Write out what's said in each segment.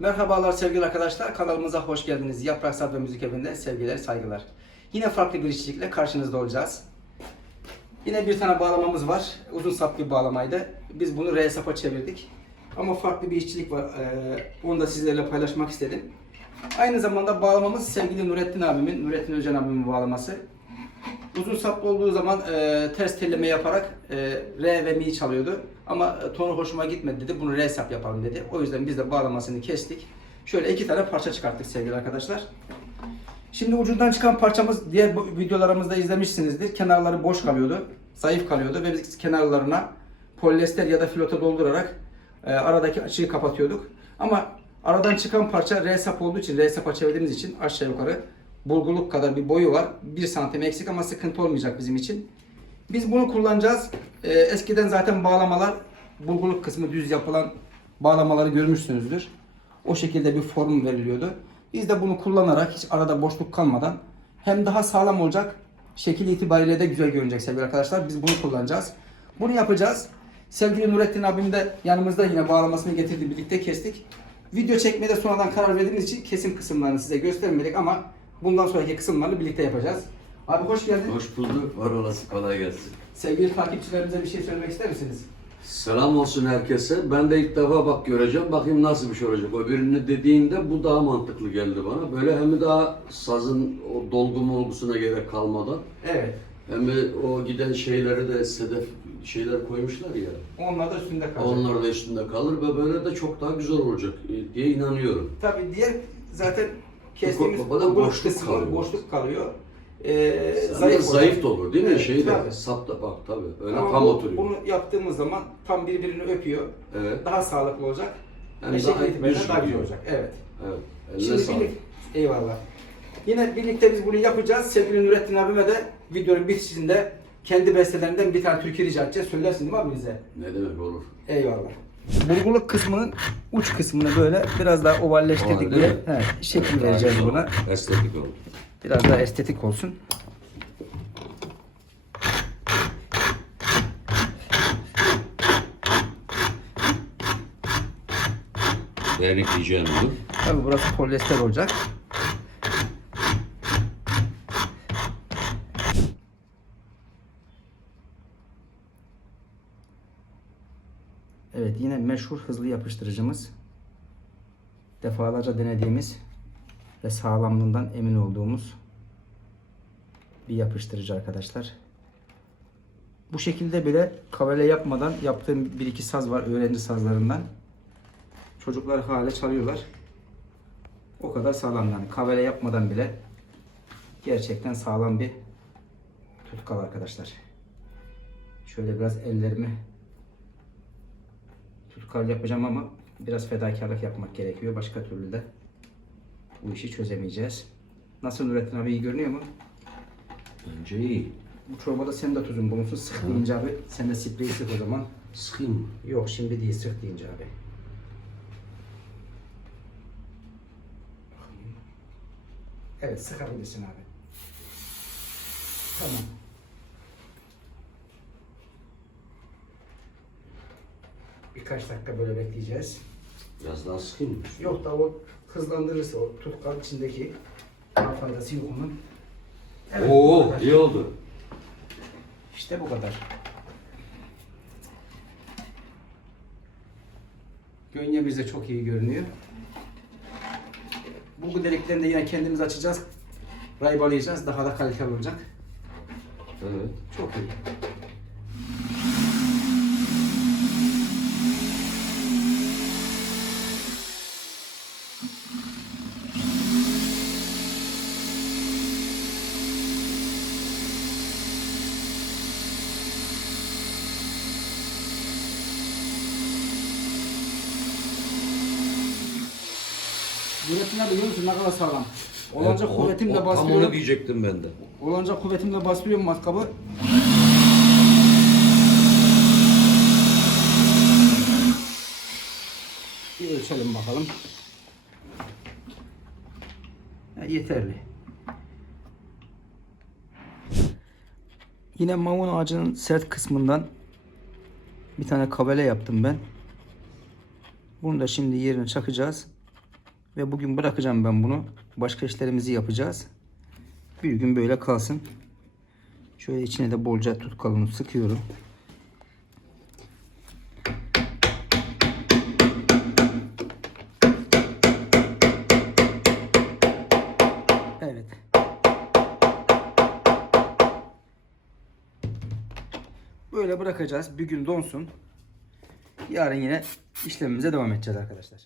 Merhabalar sevgili arkadaşlar. Kanalımıza hoş geldiniz. Yaprak Saz ve Müzik Evi'nde sevgiler, saygılar. Yine farklı bir işçilikle karşınızda olacağız. Yine bir tane bağlamamız var. Uzun sap bir bağlamaydı. Biz bunu R sapa çevirdik. Ama farklı bir işçilik var. Ee, onu da sizlerle paylaşmak istedim. Aynı zamanda bağlamamız sevgili Nurettin abimin, Nurettin Özcan abimin bağlaması. Uzun saplı olduğu zaman e, ters telleme yaparak e, re ve mi çalıyordu. Ama e, tonu hoşuma gitmedi dedi. Bunu re sap yapalım dedi. O yüzden biz de bağlamasını kestik. Şöyle iki tane parça çıkarttık sevgili arkadaşlar. Şimdi ucundan çıkan parçamız diğer videolarımızda izlemişsinizdir. Kenarları boş kalıyordu. Zayıf kalıyordu ve biz kenarlarına polyester ya da filota doldurarak e, aradaki açığı kapatıyorduk. Ama aradan çıkan parça R sap olduğu için, R sapa çevirdiğimiz için aşağı yukarı bulgurluk kadar bir boyu var. 1 santim eksik ama sıkıntı olmayacak bizim için. Biz bunu kullanacağız. E, eskiden zaten bağlamalar bulgurluk kısmı düz yapılan bağlamaları görmüşsünüzdür. O şekilde bir form veriliyordu. Biz de bunu kullanarak hiç arada boşluk kalmadan hem daha sağlam olacak, şekil itibariyle de güzel görünecek sevgili arkadaşlar. Biz bunu kullanacağız. Bunu yapacağız. Sevgili Nurettin abim de yanımızda yine bağlamasını getirdi. Birlikte kestik. Video çekmeye de sonradan karar verdiğimiz için kesim kısımlarını size göstermedik ama bundan sonraki kısımlarını birlikte yapacağız. Abi hoş geldin. Hoş bulduk. Var olası kolay gelsin. Sevgili takipçilerimize bir şey söylemek ister misiniz? Selam olsun herkese. Ben de ilk defa bak göreceğim. Bakayım nasıl bir şey olacak. Birini dediğinde bu daha mantıklı geldi bana. Böyle hem daha sazın o dolgu molgusuna gerek kalmadan Evet. hem de o giden şeyleri de sedef şeyler koymuşlar ya. Onlar da üstünde kalacak. Onlar da üstünde kalır ve böyle de çok daha güzel olacak diye inanıyorum. Tabii diğer zaten kestiğimiz Bu- bu da bulgur boşluk kısmı kalıyor. boşluk kalıyor. Ee, Zayıf, zayıf, da olur değil mi? Evet, şey de tabii. sapta bak tabii. Öyle Ama tam bu- oturuyor. Bunu yaptığımız zaman tam birbirini öpüyor. Evet. Daha sağlıklı olacak. Hem ve daha düz daha güzel gidiyor. olacak. Evet. Evet. Eline Şimdi sağlık. birlik, eyvallah. Yine birlikte biz bunu yapacağız. Sevgili Nurettin abime de videonun bitişinde kendi bestelerinden bir tane türkü rica edeceğiz. Söylersin değil mi abi bize? Ne demek olur? Eyvallah. Burguluk kısmının uç kısmını böyle biraz daha ovalleştirdik Oval, diye he, şekil vereceğiz Daha buna. Estetik olur. Biraz daha estetik olsun. Vernikleyeceğim bunu. Tabii burası polyester olacak. Evet yine meşhur hızlı yapıştırıcımız. Defalarca denediğimiz ve sağlamlığından emin olduğumuz bir yapıştırıcı arkadaşlar. Bu şekilde bile kavele yapmadan yaptığım bir iki saz var öğrenci sazlarından. Çocuklar hala çalıyorlar. O kadar sağlam yani. Kavele yapmadan bile gerçekten sağlam bir tutkal arkadaşlar. Şöyle biraz ellerimi tutkal yapacağım ama biraz fedakarlık yapmak gerekiyor. Başka türlü de bu işi çözemeyeceğiz. Nasıl Nurettin abi iyi görünüyor mu? Bence iyi. Bu çorbada senin de tuzun bulunsun. Sık deyince abi. Sen de spreyi sık o zaman. Sıkayım mı? Yok şimdi değil sık deyince abi. Evet sıkabilirsin abi. Tamam. Birkaç dakika böyle bekleyeceğiz. Biraz daha sıkayım mı? Yok da o hızlandırırsa o tutkal içindeki faydası yok onun. Evet, bu Oo, kadar. iyi oldu. İşte bu kadar. Gönyemiz de çok iyi görünüyor. Bu deliklerini de yine kendimiz açacağız. Raybalayacağız. Daha da kaliteli olacak. Evet. Çok iyi. Nurettin abi görüyor musun ne kadar sağlam? Olanca Evet, o- kuvvetimle o- Tam bastırıyorum. onu diyecektim ben de. Olanca kuvvetimle bastırıyorum matkabı. Bir ölçelim bakalım. Ha, yeterli. Yine mavun ağacının sert kısmından bir tane kabele yaptım ben. Bunu da şimdi yerine çakacağız. Ve bugün bırakacağım ben bunu. Başka işlerimizi yapacağız. Bir gün böyle kalsın. Şöyle içine de bolca tutkalını sıkıyorum. Evet. Böyle bırakacağız. Bir gün donsun. Yarın yine işlemimize devam edeceğiz arkadaşlar.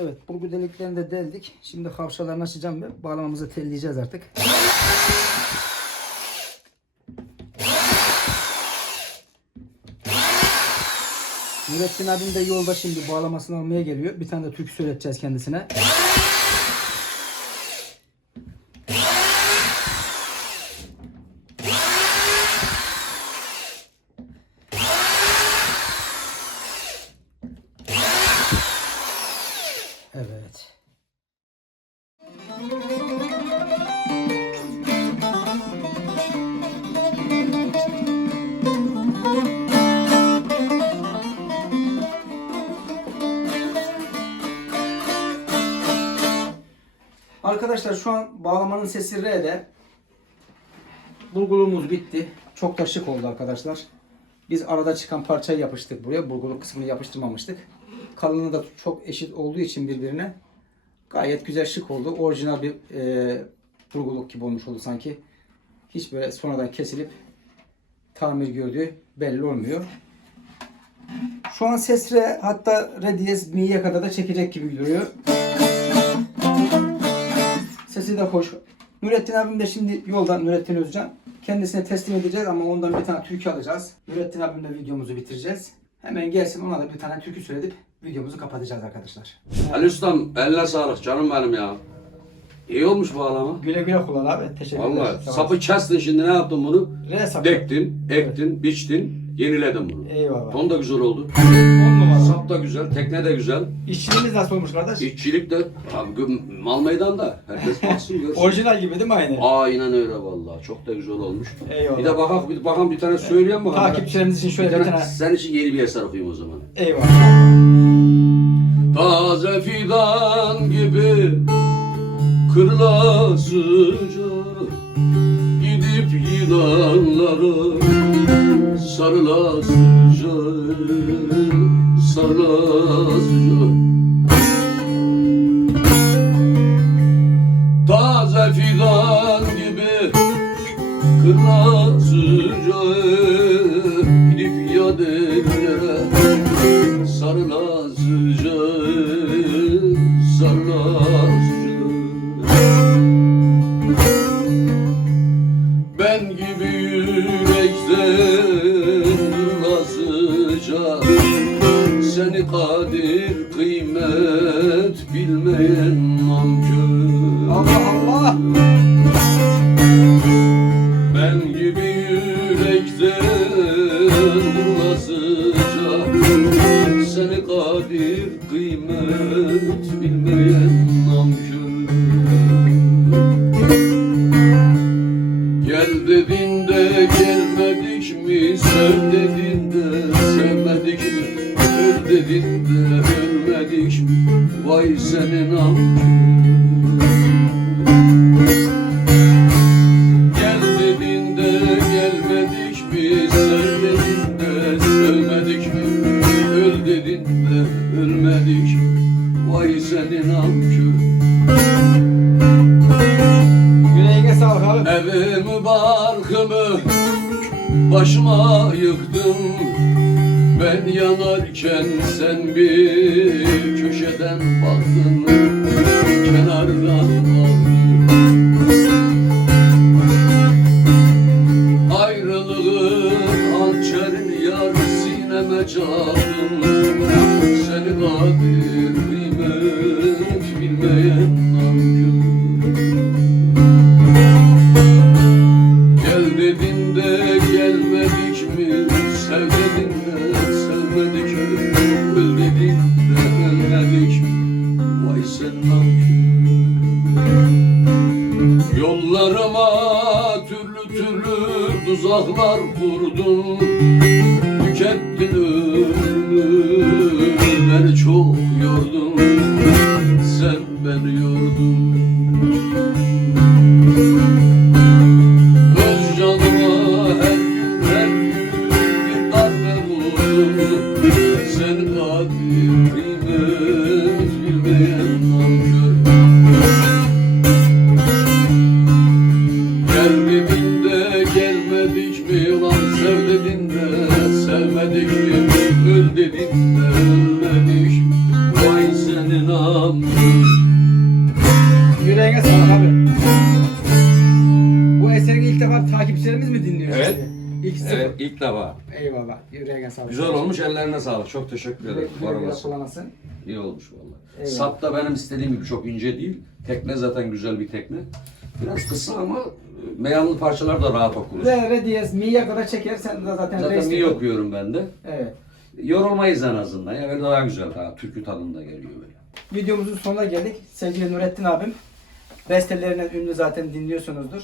Evet, burgu deliklerini de deldik. Şimdi havşalarını açacağım ve bağlamamızı telleyeceğiz artık. Nurettin abim de yolda şimdi bağlamasını almaya geliyor. Bir tane de türkü söyleteceğiz kendisine. Şu an bağlamanın sesi R'de. Burguluğumuz bitti. Çok da şık oldu arkadaşlar. Biz arada çıkan parçayı yapıştık buraya. Burguluk kısmını yapıştırmamıştık. Kalınlığı da çok eşit olduğu için birbirine gayet güzel şık oldu. Orijinal bir e, burguluk gibi olmuş oldu sanki. Hiç böyle sonradan kesilip tamir gördüğü belli olmuyor. Şu an ses re hatta re diyez mi'ye kadar da çekecek gibi duruyor. Sesi de hoş. Nurettin abim de şimdi yolda Nurettin Özcan. Kendisine teslim edeceğiz ama ondan bir tane türkü alacağız. Nurettin abimle videomuzu bitireceğiz. Hemen gelsin ona da bir tane türkü söyledip videomuzu kapatacağız arkadaşlar. Ali Ustam eline sağlık canım benim ya. İyi olmuş bağlama. Güle güle kullan abi. Teşekkür ederim. Vallahi sapı kestin şimdi ne yaptın bunu? Re sapı. Dektin, ektin, biçtin, yeniledin bunu. Eyvallah. Ton da güzel oldu. 10 numara. Sap da güzel, tekne de güzel. İşçiliğimiz nasıl olmuş kardeş? İşçilik de abi, mal meydanda. Herkes baksın görsün. Orijinal gibi değil mi aynı? Aynen öyle vallahi. Çok da güzel olmuş. Eyvallah. Bir de bakalım bir, bakalım bir tane söyleyeyim bakalım. Takipçilerimiz için şöyle bir bir tane, tane. Sen için yeni bir eser okuyayım o zaman. Eyvallah. Taze fidan gibi kırılasıca Gidip yılanlara sarılasıca Sarılasıca Taze fidan gibi kırılasıca Gidip yadelere dedin de ölmedik. Vay senin amcın Gel dedin de gelmedik biz. Sen dedin de sevmedik Öl dedin de ölmedik. Vay senin amcın Güneyine sağlık abi. Evimi barkımı başıma yıktım ben yanarken sen bir köşeden baktın Kenardan baktın Ayrılığın hançerin yar sineme çaldın Seni kadir kıymet tuzaklar kurdun Tükettin ömrümü Beni çok yordun Yüreğine sağlık. Güzel olmuş ellerine sağlık. Çok teşekkür Güle ederim. Var güle olasın. kullanasın. İyi olmuş vallahi. Eyvallah. Sap da benim istediğim gibi çok ince değil. Tekne zaten güzel bir tekne. Biraz kısa ama e, meyanlı parçalar da rahat okunur. Re, re diyez, mi'ye kadar çeker. Sen de zaten Zaten reis iyi dedin. okuyorum ben de. Evet. Yorulmayız en azından. Ya böyle daha güzel, daha türkü tadında geliyor böyle. Videomuzun sonuna geldik. Sevgili Nurettin abim. Bestelerinden ünlü zaten dinliyorsunuzdur.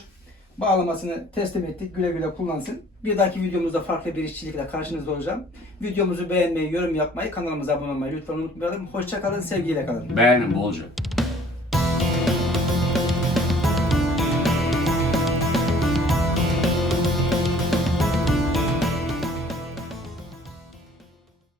Bağlamasını teslim ettik. Güle güle kullansın. Bir dahaki videomuzda farklı bir işçilikle karşınızda olacağım. Videomuzu beğenmeyi, yorum yapmayı, kanalımıza abone olmayı lütfen unutmayalım. Hoşça kalın, sevgiyle kalın. Beğenin bolca.